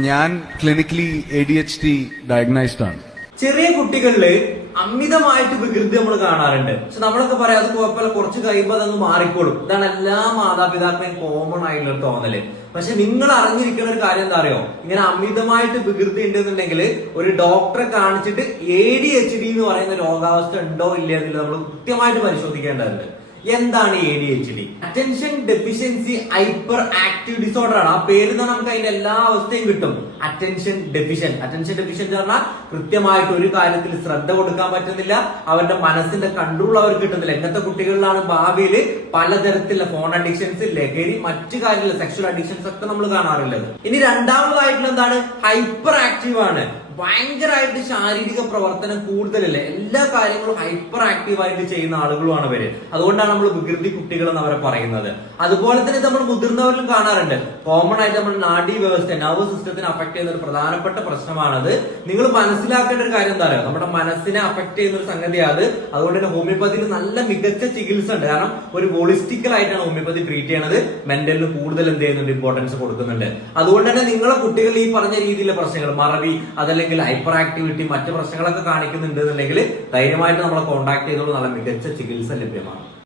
ഞാൻ clinically ADHD ഡയഗ്നൈസ്ഡ് ആണ്. ചെറിയ കുട്ടികളില് അമിതമായിട്ട് വികൃതി നമ്മൾ കാണാറുണ്ട്. പക്ഷെ നമ്മളൊക്കെ പറയാം അത് കുഴപ്പമില്ല, കുറച്ച് കഴിയുമ്പോൾ അതങ്ങ് മാറിക്കോളും. ഇതാണ് എല്ലാ മാതാപിതാക്കളെയും കോമൺ ആയിട്ടുള്ള തോന്നല്. പക്ഷെ നിങ്ങൾ അറിഞ്ഞിരിക്കുന്ന ഒരു കാര്യം എന്താ അറിയോ, ഇങ്ങനെ അമിതമായിട്ട് വികൃതി ഉണ്ടെന്നുണ്ടെങ്കിൽ ഒരു ഡോക്ടറെ കാണിച്ചിട്ട് ADHD എന്ന് പറയുന്ന രോഗാവസ്ഥ ഉണ്ടോ ഇല്ല എന്നുള്ളത് നമ്മൾ കൃത്യമായിട്ട് പരിശോധിക്കേണ്ടതുണ്ട്. എന്താണ് ADHD? Attention deficiency hyper active disorder ആണ്. ആ പേര് തന്നെ നമുക്ക് അതിന്റെ എല്ലാ അവസ്ഥയും കിട്ടും. അറ്റൻഷൻ ഡെഫിഷ്യൻസി പറഞ്ഞാൽ കൃത്യമായിട്ട് ഒരു കാര്യത്തിൽ ശ്രദ്ധ കൊടുക്കാൻ പറ്റുന്നില്ല, അവരുടെ മനസ്സിന്റെ കൺട്രോൾ അവർക്ക് കിട്ടുന്നില്ല. ഇങ്ങനത്തെ കുട്ടികളിലാണ് ഭാവിയിൽ പലതരത്തിലുള്ള ഫോൺ അഡിക്ഷൻസ്, ലഹരി, മറ്റു കാര്യങ്ങൾ, സെക്ഷൽ അഡിക്ഷൻസ് ഒക്കെ നമ്മൾ കാണാറുള്ളത്. ഇനി രണ്ടാമതായിട്ടുള്ള എന്താണ്, ഹൈപ്പർ ആക്റ്റീവ് ആണ്. ഭയങ്കരമായിട്ട് ശാരീരിക പ്രവർത്തനം കൂടുതലല്ലേ, എല്ലാ കാര്യങ്ങളും ഹൈപ്പർ ആക്റ്റീവ് ആയിട്ട് ചെയ്യുന്ന ആളുകളുമാണ് അവര്. അതുകൊണ്ടാണ് നമ്മൾ വികൃതി കുട്ടികൾ എന്ന് അവരെ പറയുന്നത്. അതുപോലെ തന്നെ നമ്മൾ മുതിർന്നവരിലും കാണാറുണ്ട്. കോമൺ ആയിട്ട് നമ്മൾ നാഡീ വ്യവസ്ഥ, നർവസ് സിസ്റ്റത്തിനെ അഫക്ട് ചെയ്യുന്ന ഒരു പ്രധാനപ്പെട്ട പ്രശ്നമാണത്. നിങ്ങൾ മനസ്സിലാക്കേണ്ട ഒരു കാര്യം എന്താ പറയുക, നമ്മുടെ മനസ്സിനെ അഫക്ട് ചെയ്യുന്ന ഒരു സംഗതിയാണ്. അതുകൊണ്ട് തന്നെ ഹോമിയോപ്പതിയിൽ നല്ല മികച്ച ചികിത്സ ഉണ്ട്. കാരണം ഒരു ഹോളിസ്റ്റിക്കൽ ആയിട്ടാണ് ഹോമിയോപ്പതി ട്രീറ്റ് ചെയ്യണത്. മെന്റലിന് കൂടുതൽ എന്ത് ചെയ്യുന്നുണ്ട്, ഇമ്പോർട്ടൻസ് കൊടുക്കുന്നുണ്ട്. അതുകൊണ്ട് തന്നെ നിങ്ങളെ കുട്ടികൾ ഈ പറഞ്ഞ രീതിയിലുള്ള പ്രശ്നങ്ങൾ, മറവി, അതല്ലെങ്കിൽ ഹൈപ്പർ ആക്ടിവിറ്റി, മറ്റു പ്രശ്നങ്ങളൊക്കെ കാണിക്കുന്നുണ്ട് എന്നുണ്ടെങ്കിൽ ധൈര്യമായിട്ട് നമ്മളെ കോൺടാക്ട് ചെയ്തോളൂ. നല്ല മികച്ച ചികിത്സ ലഭ്യമാണ്.